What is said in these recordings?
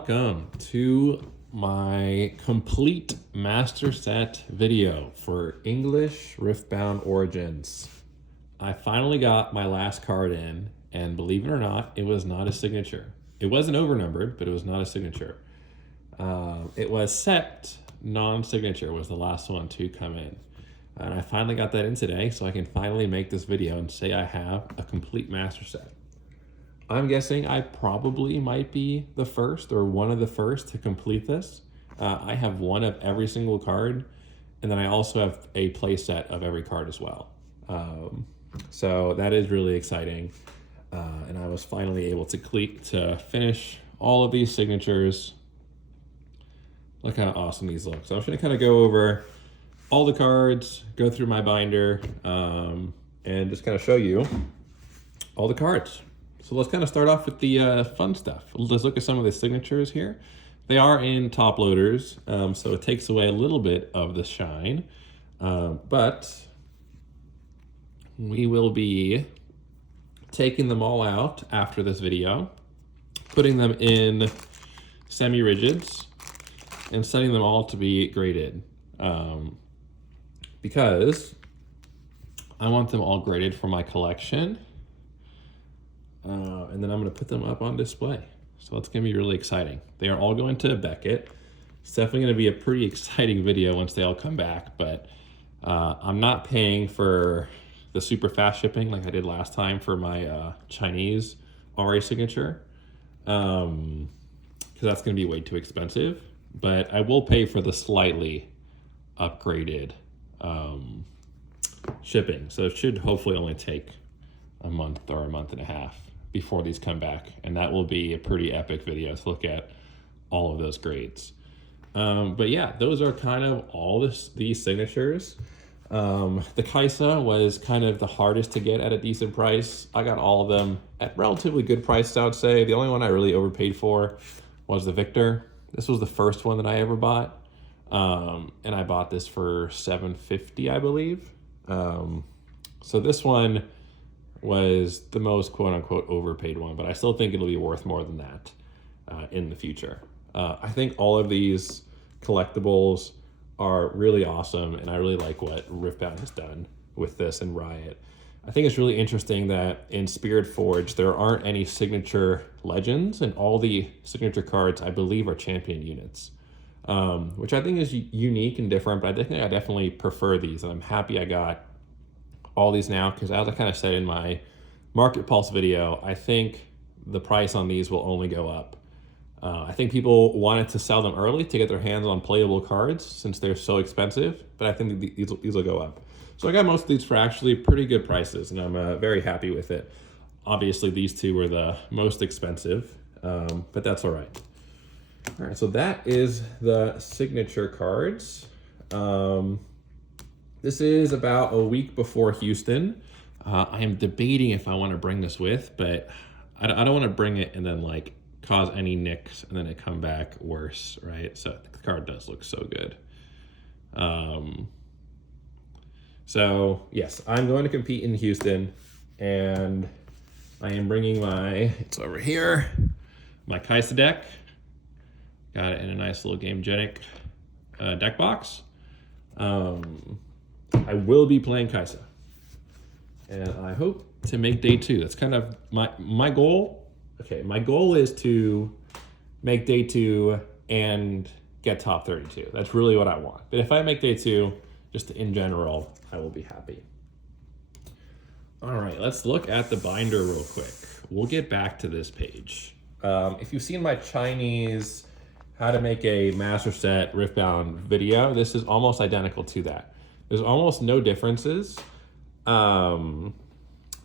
Welcome to my complete master set video for English Riftbound Origins. I finally got my last card in, and believe it or not, it was not a signature. It wasn't overnumbered, but it was not a signature. It was set non-signature was the last one to come in. And I finally got that in today, so I can finally make this video and say I have a complete master set. I'm guessing I probably might be the first or one of the first to complete this. I have one of every single card, and then I also have a play set of every card as well. So that is really exciting. And I was finally able to finish all of these signatures. Look how awesome these look. So I'm just gonna kind of go over all the cards, go through my binder, and just kind of show you all the cards. So let's kind of start off with the fun stuff. Let's look at some of the signatures here. They are in top loaders, so it takes away a little bit of the shine, but we will be taking them all out after this video, putting them in semi-rigids, and setting them all to be graded, because I want them all graded for my collection. And then I'm going to put them up on display. So it's going to be really exciting. They are all going to Beckett. It's definitely going to be a pretty exciting video once they all come back, but I'm not paying for the super fast shipping like I did last time for my Chinese RA signature, because that's going to be way too expensive. But I will pay for the slightly upgraded shipping. So it should hopefully only take a month or a month and a half before these come back, and that will be a pretty epic video to look at all of those grades. But yeah, those are kind of all these signatures. The Kaisa was kind of the hardest to get at a decent price. I got all of them at relatively good prices, I would say. The only one I really overpaid for was the Victor. This was the first one that I ever bought, and I bought this for $750, I believe. So this one was the most quote-unquote overpaid one, but I still think it'll be worth more than that in the future. I think all of these collectibles are really awesome, and I really like what Riftbound has done with this and Riot. I think it's really interesting that in Spirit Forge, there aren't any signature legends, and all the signature cards, I believe, are champion units, which I think is unique and different, but I think I definitely prefer these, and I'm happy I got all these now, because as I kind of said in my Market Pulse video, I think the price on these will only go up. I think people wanted to sell them early to get their hands on playable cards since they're so expensive, but I think these will go up. So I got most of these for actually pretty good prices, and I'm very happy with it. Obviously, these two were the most expensive, but that's all right. All right, so that is the signature cards. This is about a week before Houston. I am debating if I want to bring this with, but I don't want to bring it and then like cause any nicks and then it come back worse, right? So the card does look so good. So yes, I'm going to compete in Houston, and I am bringing it's over here, my Kaisa deck. Got it in a nice little Game Genic deck box. I will be playing Kaisa, and I hope to make day 2. That's kind of my goal. Okay, my goal is to make day 2 and get top 32. That's really what I want. But if I make day 2, just in general, I will be happy. All right, let's look at the binder real quick. We'll get back to this page. If you've seen my Chinese how to make a master set Riftbound video, this is almost identical to that. There's almost no differences, and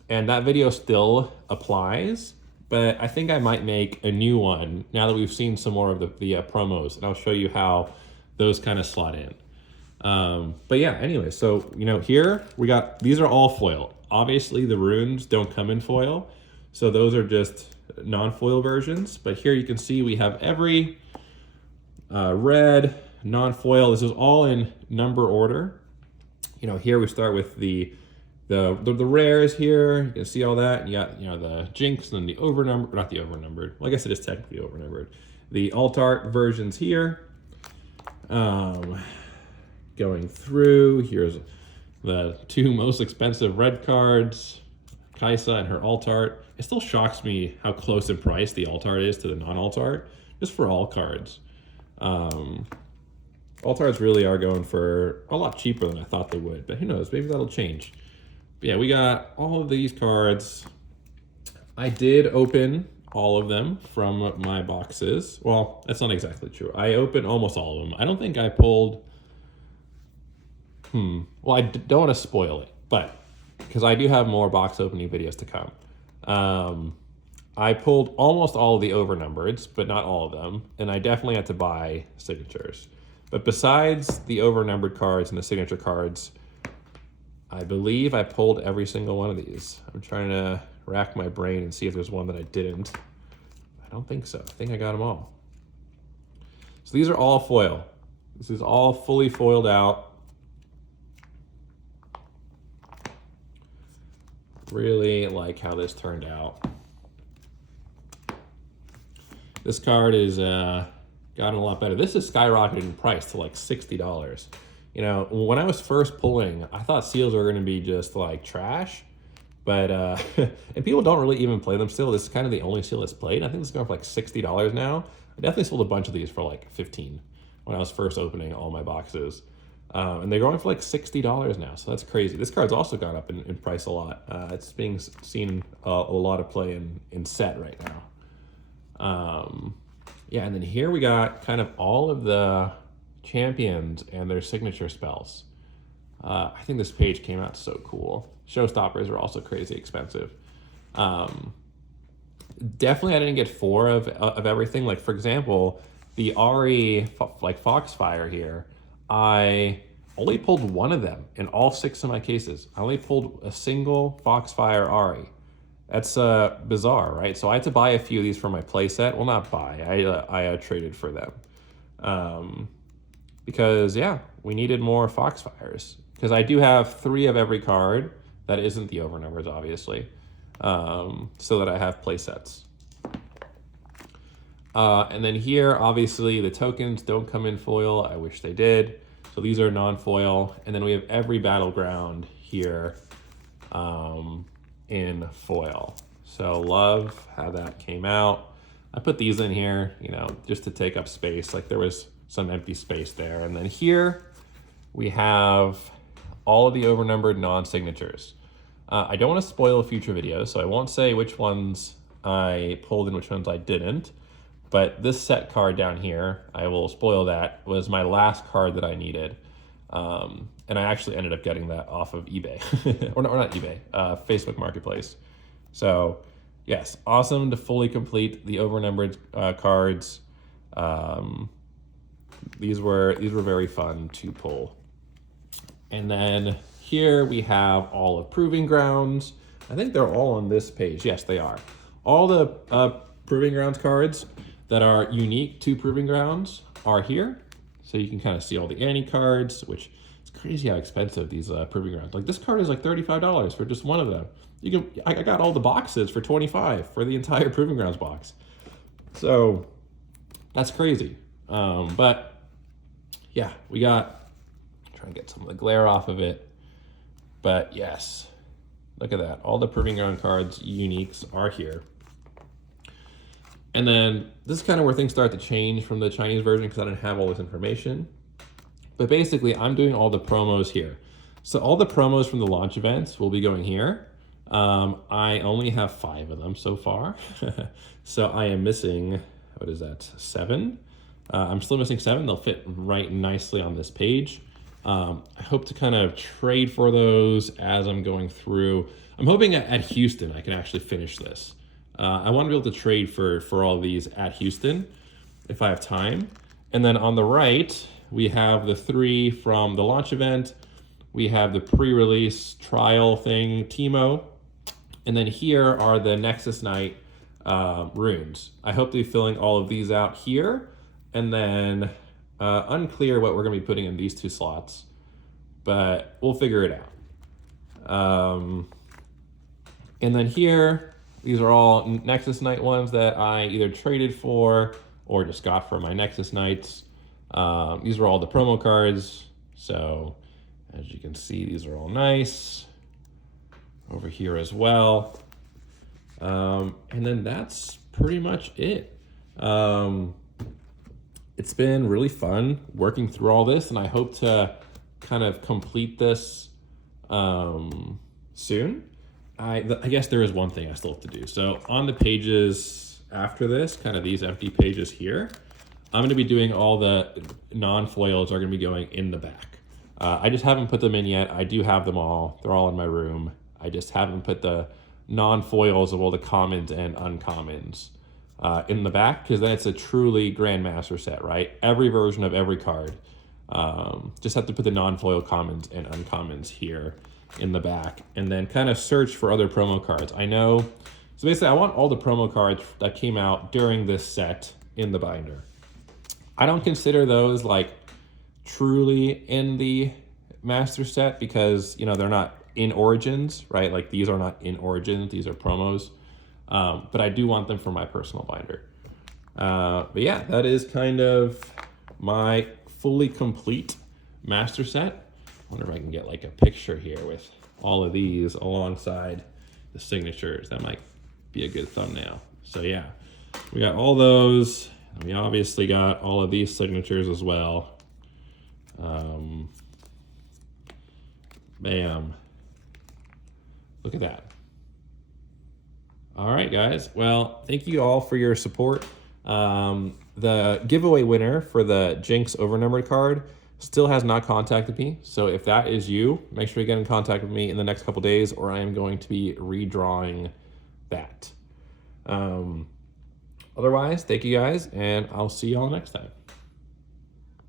that video still applies, but I think I might make a new one now that we've seen some more of the promos, and I'll show you how those kind of slot in. But yeah, anyway, so here we got, these are all foil. Obviously the runes don't come in foil, so those are just non-foil versions, but here you can see we have every red non-foil. This is all in number order. Here we start with the rares here. You can see all that. You got, the Jinx and then the overnumbered, not the overnumbered. Well, I guess it is technically overnumbered. the alt art versions here. Going through, here's the 2 most expensive red cards, Kaisa and her alt art. It still shocks me how close in price the alt art is to the non-alt art, just for all cards. Alt arts really are going for a lot cheaper than I thought they would, but who knows, maybe that'll change. But yeah, we got all of these cards. I did open all of them from my boxes. Well, that's not exactly true. I opened almost all of them. I don't think I pulled, well, I don't want to spoil it, but because I do have more box opening videos to come. I pulled almost all of the overnumbereds, but not all of them. And I definitely had to buy signatures. But besides the overnumbered cards and the signature cards, I believe I pulled every single one of these. I'm trying to rack my brain and see if there's one that I didn't. I don't think so. I think I got them all. So these are all foil. This is all fully foiled out. Really like how this turned out. This card is gotten a lot better. This is skyrocketed in price to like $60. You know, when I was first pulling, I thought seals were going to be just like trash, but and people don't really even play them still. This is kind of the only seal that's played. I think this is going for like $60 now. I definitely sold a bunch of these for like 15 when I was first opening all my boxes. And they're going for like $60 now, so that's crazy. This card's also gone up in price a lot. It's being seen a lot of play in set right now. Yeah, and then here we got kind of all of the champions and their signature spells. I think this page came out so cool. Showstoppers are also crazy expensive. Definitely I didn't get 4 of everything. Like, for example, the Ari like Foxfire here, I only pulled 1 of them in all 6 of my cases. I only pulled a single Foxfire Ari. That's bizarre, right? So I had to buy a few of these for my playset. Well, not buy. I traded for them. Because, yeah, we needed more Foxfires. Because I do have 3 of every card that isn't the overnumbers, obviously. So that I have playsets. And then here, obviously, the tokens don't come in foil. I wish they did. So these are non-foil. And then we have every battleground here in foil. So love how that came out. I put these in here, you know, just to take up space. Like there was some empty space there. And then here we have all of the overnumbered non-signatures. I don't want to spoil future videos, so I won't say which ones I pulled and which ones I didn't. But this set card down here, I will spoil that, was my last card that I needed. And I actually ended up getting that off of eBay. or not eBay, Facebook Marketplace. So yes, awesome to fully complete the overnumbered cards. These were very fun to pull. And then here we have all of Proving Grounds. I think they're all on this page. Yes, they are. All the Proving Grounds cards that are unique to Proving Grounds are here. So you can kind of see all the Annie cards, which it's crazy how expensive these Proving Grounds. Like this card is like $35 for just one of them. I got all the boxes for $25 for the entire Proving Grounds box. So that's crazy. But yeah, we got, try and get some of the glare off of it. But yes, look at that. All the Proving Ground cards, uniques, are here. And then this is kind of where things start to change from the Chinese version because I didn't have all this information. But basically, I'm doing all the promos here. So all the promos from the launch events will be going here. I only have 5 of them so far. So I am missing, what is that, 7? I'm still missing 7. They'll fit right nicely on this page. I hope to kind of trade for those as I'm going through. I'm hoping at Houston I can actually finish this. I want to be able to trade for all these at Houston if I have time. And then on the right, we have the 3 from the launch event. We have the pre-release trial thing, Teemo. And then here are the Nexus Knight runes. I hope to be filling all of these out here. And then unclear what we're going to be putting in these 2 slots, but we'll figure it out. And then here, these are all Nexus Knight ones that I either traded for or just got for my Nexus Nights. These are all the promo cards. So as you can see, these are all nice. Over here as well. And then that's pretty much it. It's been really fun working through all this, and I hope to kind of complete this soon. I guess there is one thing I still have to do. So on the pages after this, kind of these empty pages here, I'm going to be doing all the non-foils are going to be going in the back. I just haven't put them in yet. I do have them all. They're all in my room. I just haven't put the non-foils of all the commons and uncommons in the back, because then it's a truly Grandmaster set, right? Every version of every card. Just have to put the non-foil commons and uncommons here in the back, and then kind of search for other promo cards. I know, so basically I want all the promo cards that came out during this set in the binder. I don't consider those like truly in the master set because, you know, they're not in Origins, right? Like these are not in Origins, these are promos. But I do want them for my personal binder. But yeah, that is kind of my fully complete master set. I wonder if I can get like a picture here with all of these alongside the signatures. That might be a good thumbnail. So yeah, we got all those. And we obviously got all of these signatures as well. Bam. Look at that. All right, guys. Well, thank you all for your support. The giveaway winner for the Jinx overnumbered card still has not contacted me. So if that is you, make sure you get in contact with me in the next couple days, or I am going to be redrawing that. Otherwise, thank you guys, and I'll see y'all next time.